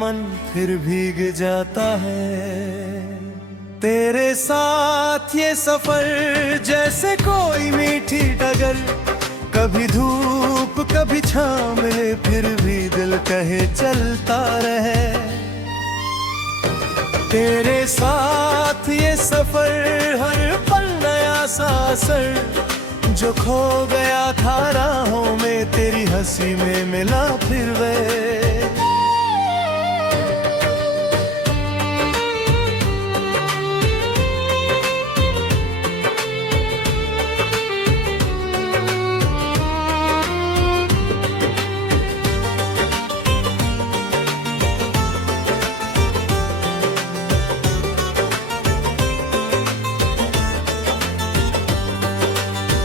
मन फिर भीग जाता है। तेरे साथ ये सफर जैसे कोई मीठी डगर, कभी धूप कभी छाँव मिले फिर भी दिल कहे चलता रहे। तेरे साथ ये सफर हर पल नया सा असर, जो खो गया था राहों में तेरी हंसी में मिला फिर वे।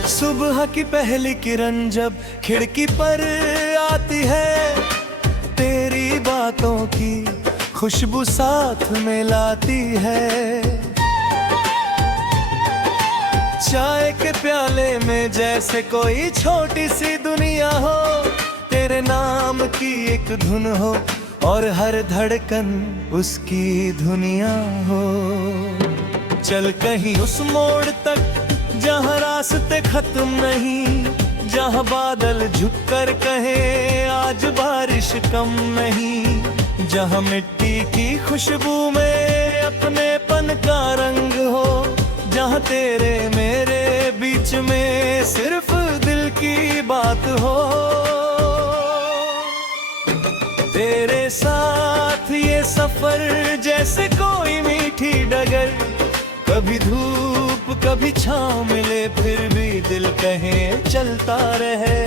सुबह की पहली किरण जब खिड़की पर आती है, तेरी बातों की खुशबू साथ में लाती है। चाय के प्याले में जैसे कोई छोटी सी दुनिया हो, तेरे नाम की एक धुन हो और हर धड़कन उसकी दुनिया हो। चल कहीं उस मोड़ तक जहाँ रास्ते खत्म नहीं, जहाँ बादल झुककर कहे आज बारिश कम नहीं, जहाँ मिट्टी की खुशबू में अपनेपन का रंग हो, जहाँ तेरे मेरे बीच में सिर्फ दिल की बात हो। तेरे साथ ये सफर जैसे कोई मीठी डगर, कभी धूप कभी छाँव मिले फिर भी दिल कहे चलता रहे।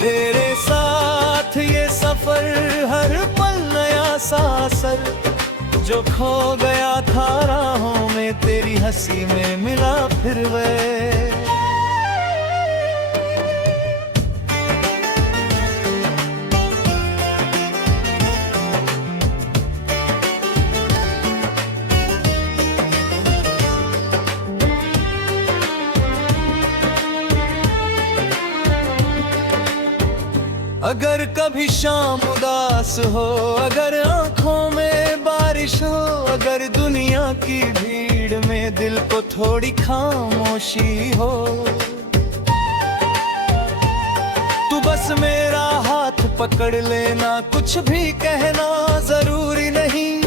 तेरे साथ ये सफर हर पल नया सा असर, जो खो गया था राहों में तेरी हंसी में मिला फिर वे। अगर कभी शाम उदास हो, अगर आंखों में बारिश हो, अगर दुनिया की भीड़ में दिल को थोड़ी खामोशी हो, तू बस मेरा हाथ पकड़ लेना, कुछ भी कहना जरूरी नहीं।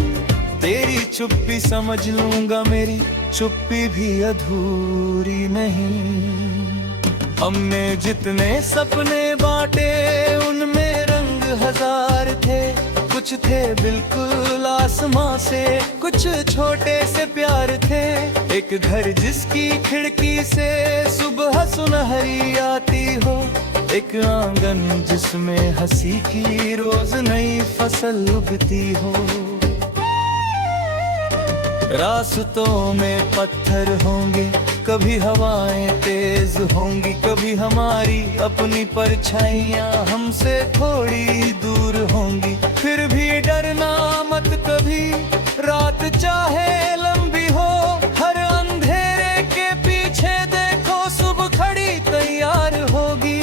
तेरी चुप्पी समझ लूंगा, मेरी चुप्पी भी अधूरी नहीं। हमने जितने सपने बांटे उनमें रंग हजार थे, कुछ थे बिल्कुल आसमां से, कुछ छोटे से प्यार थे। एक घर जिसकी खिड़की से सुबह सुनहरी आती हो, एक आंगन जिसमें हंसी की रोज नई फसल उगती हो। रास्तों में पत्थर होंगे, कभी हवाएं तेज होंगी, कभी हमारी अपनी परछाइयां हमसे थोड़ी दूर होंगी। फिर भी डरना मत कभी, रात चाहे लंबी हो, हर अंधेरे के पीछे देखो सुबह खड़ी तैयार होगी।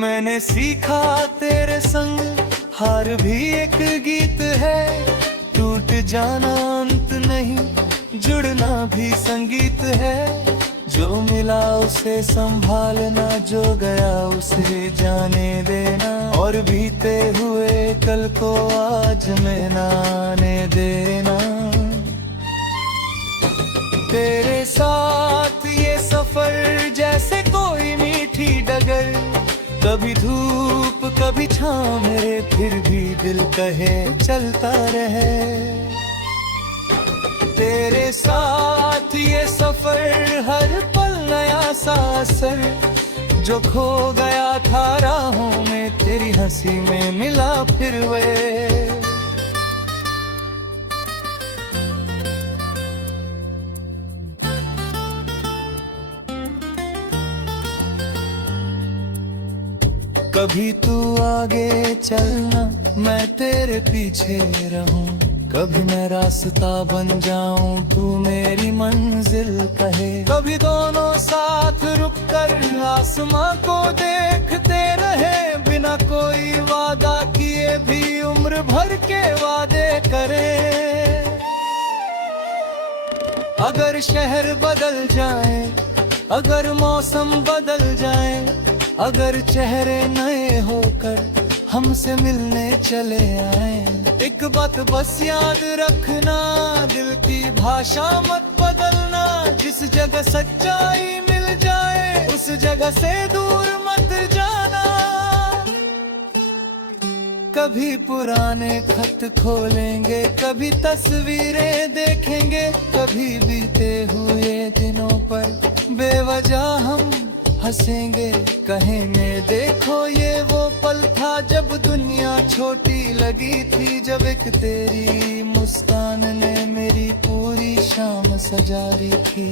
मैंने सीखा तेरे संग हार भी एक गीत है, टूट जाना अंत नहीं, जुड़ना भी संगीत है। जो मिला उसे संभालना, जो गया उसे जाने देना, और बीते हुए कल को आज में ना आने देना। तेरे साथ ये सफर जैसे कोई मीठी डगर, कभी धूप कभी छाँव मेरे फिर भी दिल कहे चलता रहे। तेरे साथ ये सफर हर पल नया सा असर, जो खो गया था राहों में तेरी हंसी में मिला फिर वे। कभी तू आगे चलना, मैं तेरे पीछे रहूं, कभी मैं रास्ता बन जाऊं, तू मेरी मंजिल कहे। कभी दोनों साथ रुक कर आसमां को देखते रहे, बिना कोई भर के वादे करें। अगर शहर बदल जाए, अगर मौसम बदल जाए, अगर चेहरे नए होकर हमसे मिलने चले आए, एक बात बस याद रखना, दिल की भाषा मत बदलना। जिस जगह सच्चाई मिल जाए उस जगह से दूर मत जाना। कभी पुराने खत खोलेंगे, कभी तस्वीरें देखेंगे, कभी बीते हुए दिनों पर बेवजह हम हंसेंगे, कहेंगे देखो ये वो पल था जब दुनिया छोटी लगी थी, जब एक तेरी मुस्कान ने मेरी पूरी शाम सजा दी थी।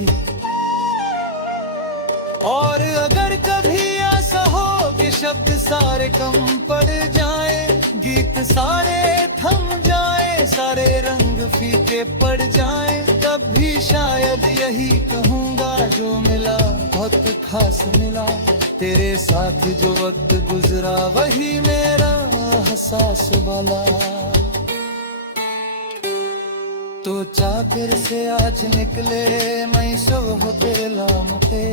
और अगर कभी ऐसा हो कि शब्द सारे कम पड़ जाए, गीत सारे थम जाए, सारे रंग फीके पड़ जाए, तब भी शायद यही कहूँगा, जो मिला बहुत खास मिला। तेरे साथ जो वक्त गुजरा वही मेरा एहसास वाला। तो चाकर से आज निकले मैं सुबह बेलाम पे,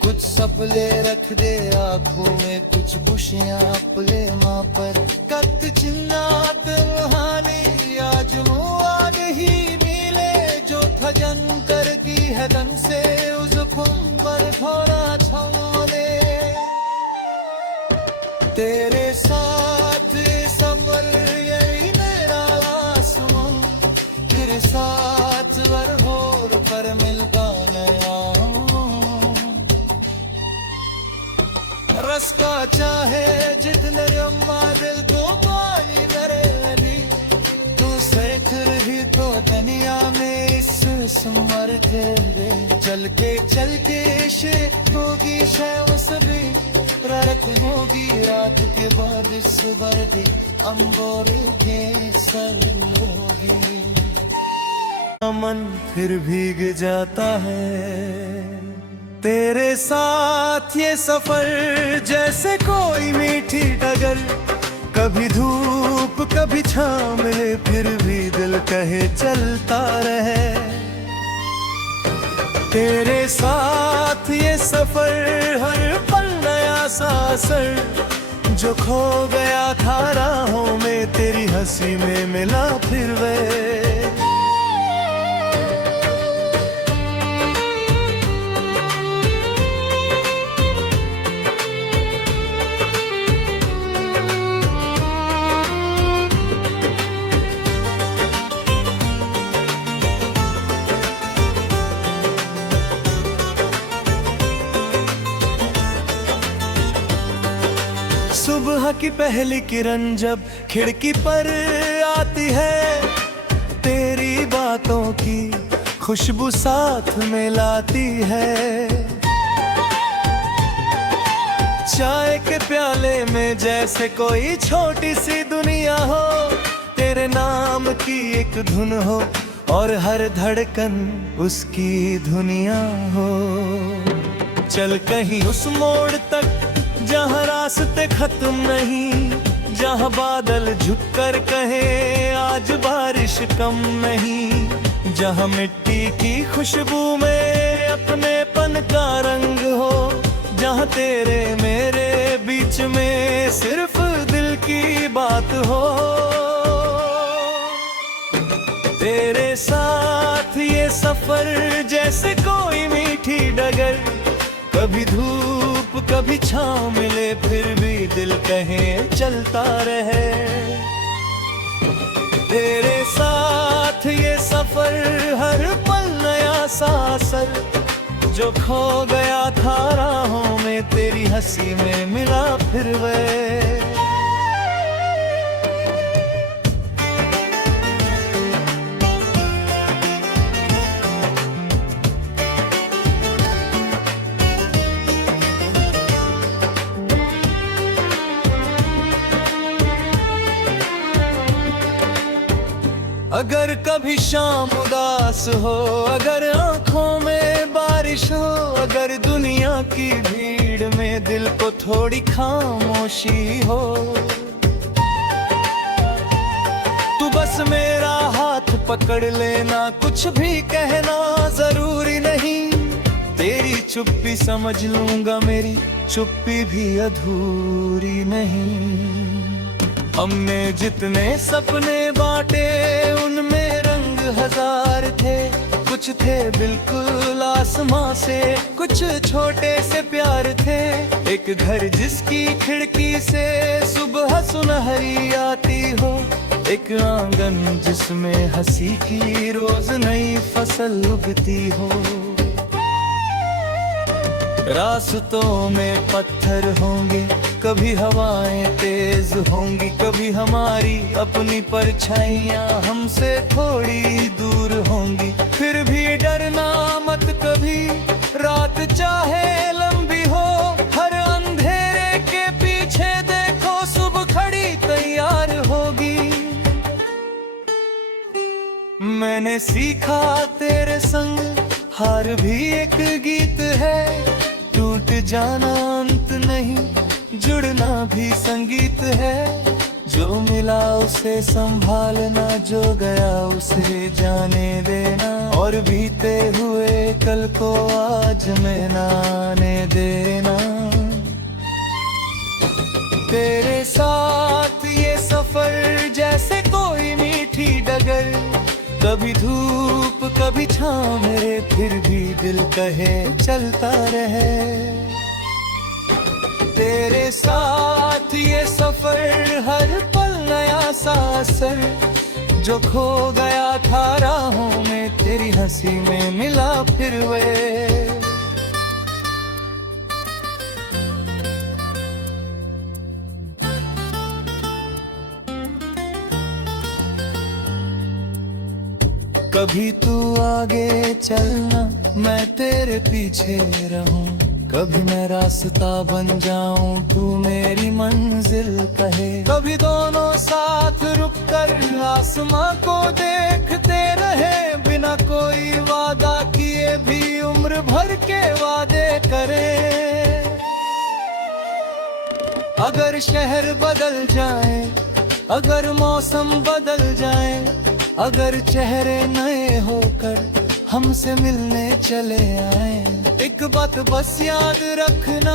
कुछ सपने रख दे आँखों में, कुछ खुशियाँ अपने माँ पर। कत चिन्नात रूहानी आज मुआद ही मिले, जो खजन कर की है दन से उस खुम्बर थोड़ा छोले। तेरे साथ समर यही मेरा आसमां, तेरे साथ वरहोर पर मिलता नया रास्ता। चाहे जितने अम्मा दिल को मानी मेरे अली, तू सैकर भी तो दुनिया में इस समर तेरे। चल के शेख होगी शैव सभी, रात होगी रात के बाद इस बरदी अंबोर के सर होगी। मन फिर भीग जाता है तेरे साथ ये सफर, जैसे कोई मीठी डगर। कभी धूप कभी छाँव मिले फिर भी दिल कहे चलता रहे। तेरे साथ ये सफर हर पल नया सा असर, जो खो गया था राहों में तेरी हंसी में मिला फिर वे। सुबह की पहली किरण जब खिड़की पर आती है, तेरी बातों की खुशबू साथ में लाती है। चाय के प्याले में जैसे कोई छोटी सी दुनिया हो, तेरे नाम की एक धुन हो और हर धड़कन उसकी दुनिया हो। चल कहीं उस मोड़ तक जहाँ रास्ते खत्म नहीं, जहाँ बादल झुककर कहे आज बारिश कम नहीं, जहाँ मिट्टी की खुशबू में अपनेपन का रंग हो, जहाँ तेरे मेरे बीच में सिर्फ दिल की बात हो। तेरे साथ ये सफर जैसे कोई मीठी डगर, कभी धूप कभी छाँव मिले फिर भी दिल कहे चलता रहे। तेरे साथ ये सफर हर पल नया सा असर, जो खो गया था राहों में तेरी हंसी में मिला फिर वे। अगर कभी शाम उदास हो, अगर आंखों में बारिश हो, अगर दुनिया की भीड़ में दिल को थोड़ी खामोशी हो, पकड़ लेना, कुछ भी कहना जरूरी नहीं। तेरी चुप्पी समझ लूंगा, मेरी चुप्पी भी अधूरी नहीं। हमने जितने सपने बांटे उनमें रंग हजार थे, कुछ थे बिल्कुल आसमां से, कुछ छोटे से प्यार थे। एक घर जिसकी खिड़की से सुबह सुनहरी आती हो, एक आंगन जिसमें हंसी की रोज नई फसल उगती हो। रास्तों में पत्थर होंगे, कभी हवाएं तेज होंगी, कभी हमारी अपनी परछाइयां हमसे थोड़ी दूर होंगी। फिर भी डरना मत कभी, रात चाहे लंबी हो, हर अंधेरे के पीछे देखो सुबह खड़ी तैयार होगी। मैंने सीखा तेरे संग हार भी एक गीत है, टूट जाना अंत नहीं, जुड़ना भी संगीत है। जो मिला उसे संभालना, जो गया उसे जाने देना, और बीते हुए कल को आज में ना आने देना। तेरे साथ ये सफर जैसे कोई मीठी डगर, कभी धूप कभी छाँव मेरे, फिर भी दिल कहे चलता रहे। तेरे साथ ये सफर हर पल नया सा असर, जो खो गया था राहों में तेरी हंसी में मिला फिर वे। कभी तू आगे चलना, मैं तेरे पीछे रहूं, कभी मैं रास्ता बन जाऊं, तू मेरी मंजिल कहे। कभी दोनों साथ रुककर आसमां को देखते रहे, बिना कोई वादा किए भी उम्र भर के वादे करें। अगर शहर बदल जाए, अगर मौसम बदल जाए, अगर चेहरे नए होकर हमसे मिलने चले आए, एक बात बस याद रखना,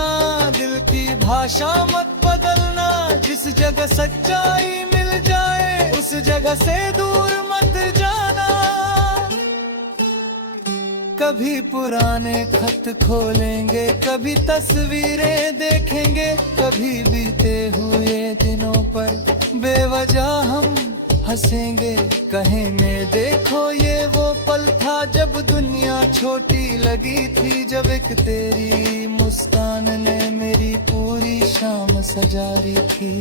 दिल की भाषा मत बदलना। जिस जगह सच्चाई मिल जाए उस जगह से दूर मत जाना। कभी पुराने खत खोलेंगे, कभी तस्वीरें देखेंगे, कभी बीते हुए दिनों पर बेवजह हम हंसेंगे, कहेंगे देखो ये वो पल था जब दुनिया छोटी लगी थी, जब एक तेरी मुस्कान ने मेरी पूरी शाम सजा दी थी।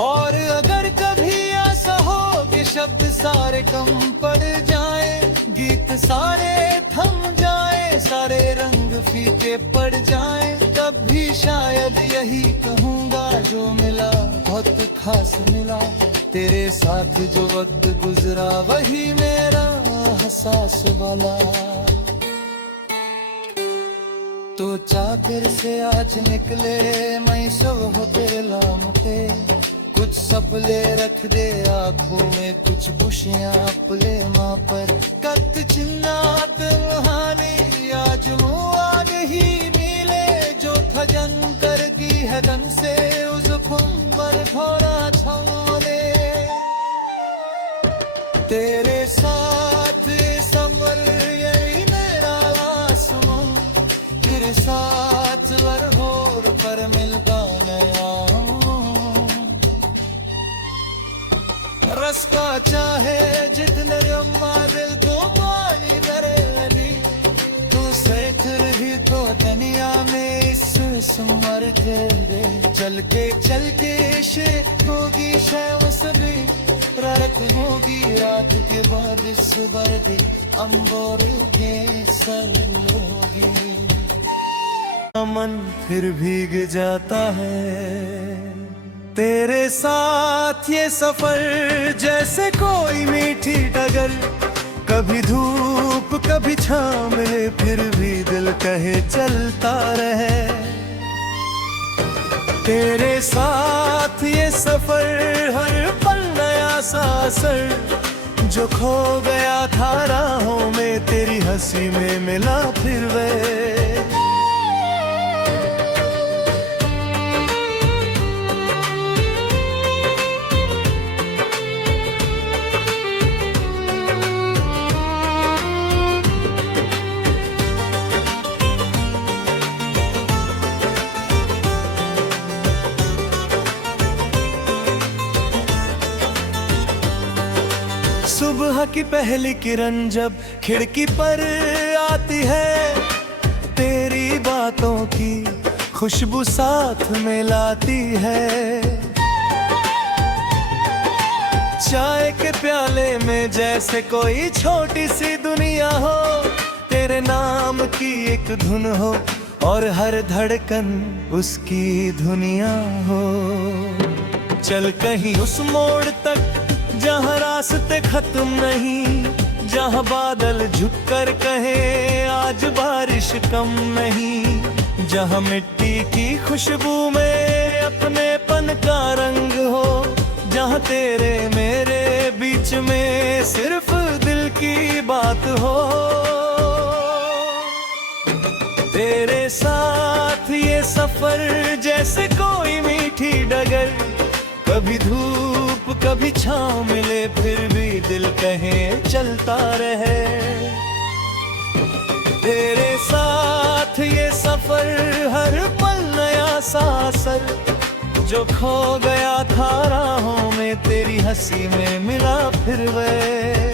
और अगर कभी ऐसा हो कि शब्द सारे कम पड़ जाए, गीत सारे थम जाए, सारे रंग फीके पड़ जाए, तब भी शायद यही कहूँगा, जो मिला बहुत खास मिला। तेरे साथ जो वक्त गुजरा वही मेरा एहसास वाला। तो चाकर से आज निकले मैं सब हो तेरे लाम पे, कुछ सपले रख दे आँखों में, कुछ खुशियाँ अपने माँ पर। कत चिन्नात रूहानी आज मुआ नहीं मिले, जो थजन कर की हदन से उस खुम्बर थोड़ा छोले। तेरे साथ समर यही मेरा आसमां, तेरे साथ लरहोर पर मिल गया। रस का चाहे जितने रम्मा दिल को मानी नरे दी, तू सैतर भी तो दुनिया में इस समर तेरे। चल के शे होगी शैव सभी, रात होगी रात के बाद सुबह दे, अंबर के सर होगी। मन फिर भीग जाता है तेरे साथ ये सफर, जैसे कोई मीठी डगर, कभी धूप कभी छाँव मिले, फिर भी दिल कहे चलता रहे। तेरे साथ ये सफर हर पल नया सा असर जो खो गया था राहों में, तेरी हंसी में मिला फिर वे। सुबह की पहली किरण जब खिड़की पर आती है, तेरी बातों की खुशबू साथ में लाती है। चाय के प्याले में जैसे कोई छोटी सी दुनिया हो, तेरे नाम की एक धुन हो और हर धड़कन उसकी दुनिया हो। चल कहीं उस मोड़ तक जहाँ रास्ते खत्म नहीं, जहाँ बादल झुककर कहे आज बारिश कम नहीं, जहाँ मिट्टी की खुशबू में अपनेपन का रंग हो, जहाँ तेरे मेरे बीच में सिर्फ दिल की बात हो। तेरे साथ ये सफर जैसे कोई मीठी डगर, कभी धूप कभी छाँव मिले फिर भी दिल कहे चलता रहे। तेरे साथ ये सफर हर पल नया सा असर जो खो गया था राहों में, तेरी हंसी में मिला फिर वे।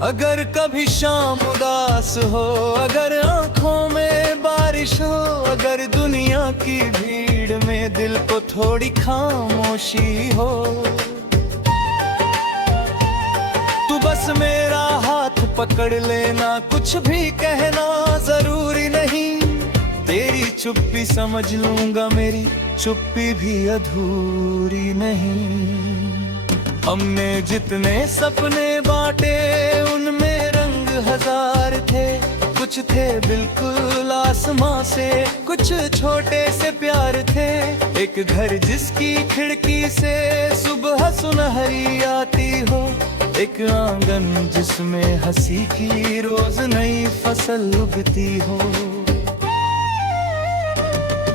अगर कभी शाम उदास हो, अगर आंखों में बारिश हो, अगर दुनिया की भीड़ में दिल को थोड़ी खामोशी हो, तू बस मेरा हाथ पकड़ लेना, कुछ भी कहना जरूरी नहीं। तेरी चुप्पी समझ लूंगा, मेरी चुप्पी भी अधूरी नहीं। हमने जितने सपने बांटे उनमें रंग हजार थे, कुछ थे बिल्कुल आसमां से, कुछ छोटे से प्यार थे। एक घर जिसकी खिड़की से सुबह सुनहरी आती हो, एक आंगन जिसमें हंसी की रोज नई फसल उगती हो।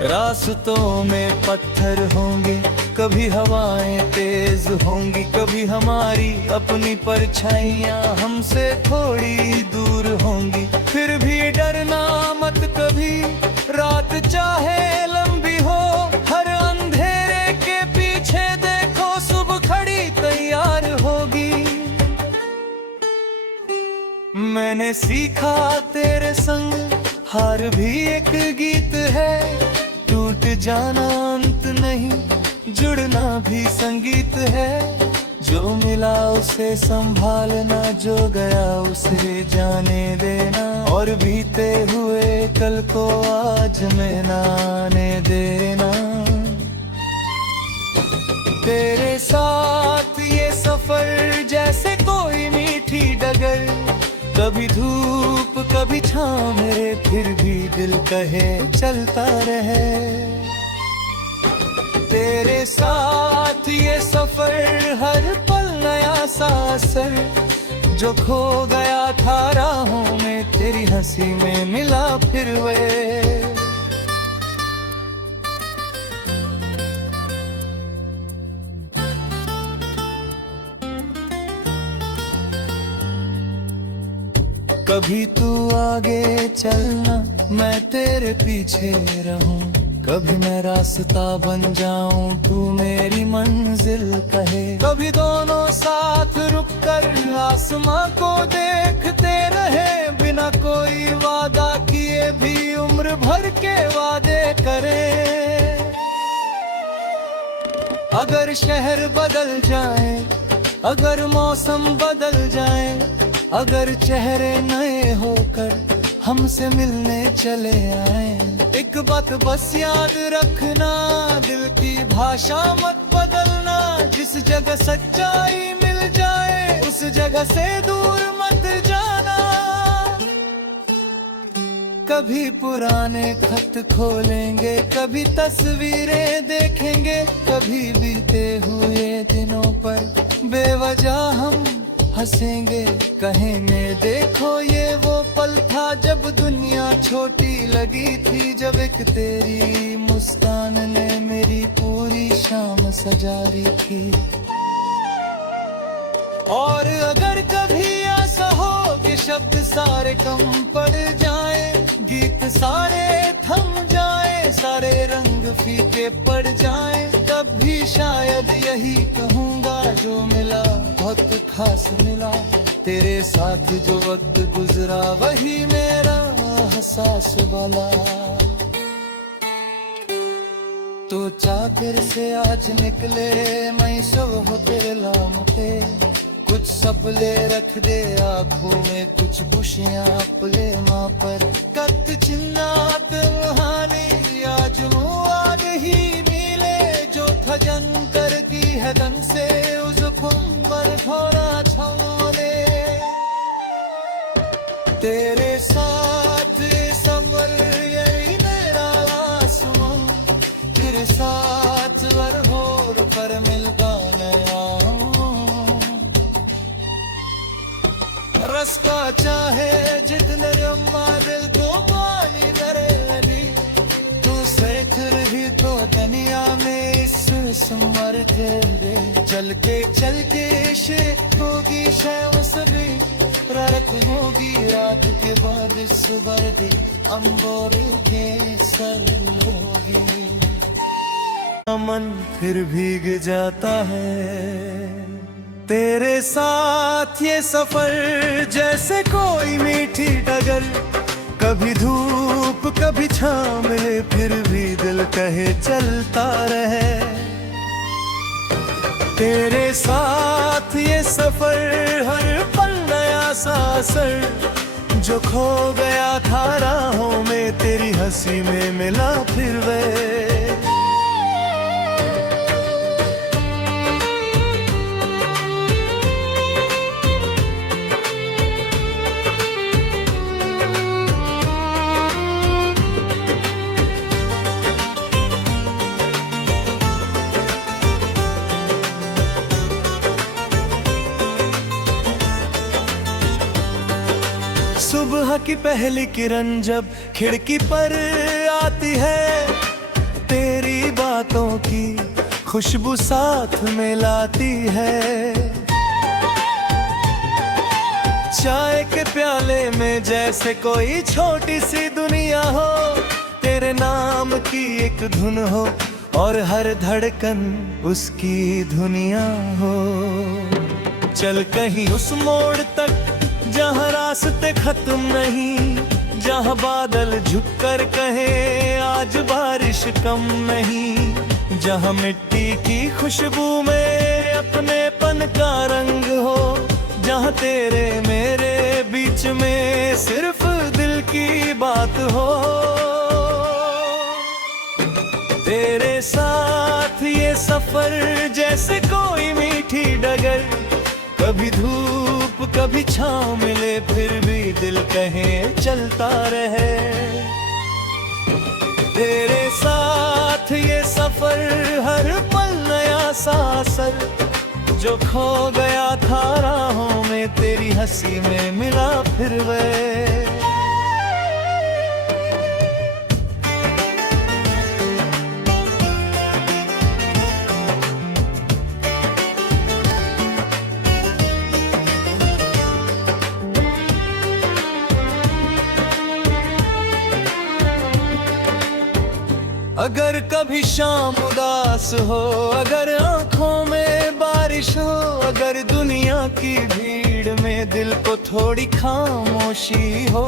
रास्तों में पत्थर होंगे, कभी हवाएं तेज होंगी, कभी हमारी अपनी परछाइयां हमसे थोड़ी दूर होंगी। फिर भी डरना मत कभी, रात चाहे लंबी हो, हर अंधेरे के पीछे देखो सुबह खड़ी तैयार होगी। मैंने सीखा तेरे संग हार भी एक गीत है, टूट जाना अंत नहीं, जुड़ना भी संगीत है। जो मिला उसे संभालना, जो गया उसे जाने देना, और बीते हुए कल को आज में ना आने देना। तेरे साथ ये सफर जैसे कोई मीठी डगर, कभी धूप कभी छाँव मेरे, फिर भी दिल कहे चलता रहे। तेरे साथ ये सफर हर पल नया सा असर जो खो गया था राहों में, तेरी हंसी में मिला फिर वे। कभी तू आगे चलना, मैं तेरे पीछे रहूं, कभी मैं रास्ता बन जाऊं, तू मेरी मंजिल कहे। कभी दोनों साथ रुककर आसमां को देखते रहे, बिना कोई वादा किए भी उम्र भर के वादे करें। अगर शहर बदल जाए, अगर मौसम बदल जाए, अगर चेहरे नए होकर हमसे मिलने चले आए। एक बात बस याद रखना, दिल की भाषा मत बदलना। जिस जगह सच्चाई मिल जाए उस जगह से दूर मत जाना। कभी पुराने खत खोलेंगे, कभी तस्वीरें देखेंगे, कभी बीते हुए दिनों पर बेवजह हम हंसेंगे। कहेंगे देखो ये वो पल था जब दुनिया छोटी लगी थी, जब एक तेरी मुस्कान ने मेरी पूरी शाम सजा दी थी। और अगर कभी ऐसा हो कि शब्द सारे कम पड़ जाए, गीत सारे थम जाए, सारे रंग फीके पड़ जाए, तब भी शायद यही कहूँगा जो मिला बहुत खास मिला। तेरे साथ जो वक्त गुजरा वही मेरा एहसास वाला। तो चाकर से आज निकले मैं सब हो तेरे लाम पे। कुछ सबले रख दे आँखों में, कुछ खुशियाँ अपने माँ पर। कत चिन्नात रूहानी आज मुआद ही मिले, जो थजन कर की है दन से उस कुंबर थोड़ा छोड़े। तेरे साथ समर यही मेरा आसमां, तेरे साथ वरहोर पर मिल गाना। रस्ता चाहे जितने रम्मा दिल को पानी नरेली, तू सेकर भी तो दुनिया में इस समर तेरे। चल के शे होगी शाम सभी, रात होगी रात के बाद सुबह दे अंबर के सर होगी। मन फिर भीग जाता है तेरे साथ ये सफर, जैसे कोई मीठी डगर। कभी धूप कभी छाँव मिले फिर भी दिल कहे चलता रहे। तेरे साथ ये सफर हर पल नया सा असर, जो खो गया था राहों में तेरी हंसी में मिला फिर वे। सुबह की पहली किरण जब खिड़की पर आती है, तेरी बातों की खुशबू साथ में लाती है। चाय के प्याले में जैसे कोई छोटी सी दुनिया हो, तेरे नाम की एक धुन हो और हर धड़कन उसकी दुनिया हो। चल कहीं उस मोड़ तक जहाँ रास्ते खत्म नहीं, जहाँ बादल झुककर कहे आज बारिश कम नहीं, जहाँ मिट्टी की खुशबू में अपनेपन का रंग हो, जहाँ तेरे मेरे बीच में सिर्फ दिल की बात हो। तेरे साथ ये सफर जैसे कोई मीठी डगर, कभी धूप कभी छाँव मिले फिर भी दिल कहे चलता रहे। तेरे साथ ये सफर हर पल नया सा असर, जो खो गया था राहों में तेरी हंसी में मिला फिर वे। अगर कभी शाम उदास हो, अगर आंखों में बारिश हो, अगर दुनिया की भीड़ में दिल को थोड़ी खामोशी हो,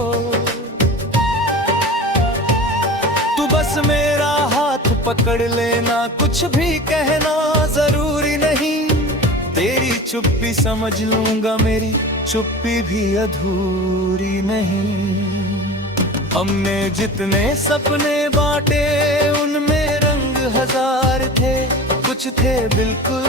तू बस मेरा हाथ पकड़ लेना, कुछ भी कहना जरूरी नहीं। तेरी चुप्पी समझ लूंगा, मेरी चुप्पी भी अधूरी नहीं। हमने जितने सपने बांटे उनमें रंग हजार थे, कुछ थे बिल्कुल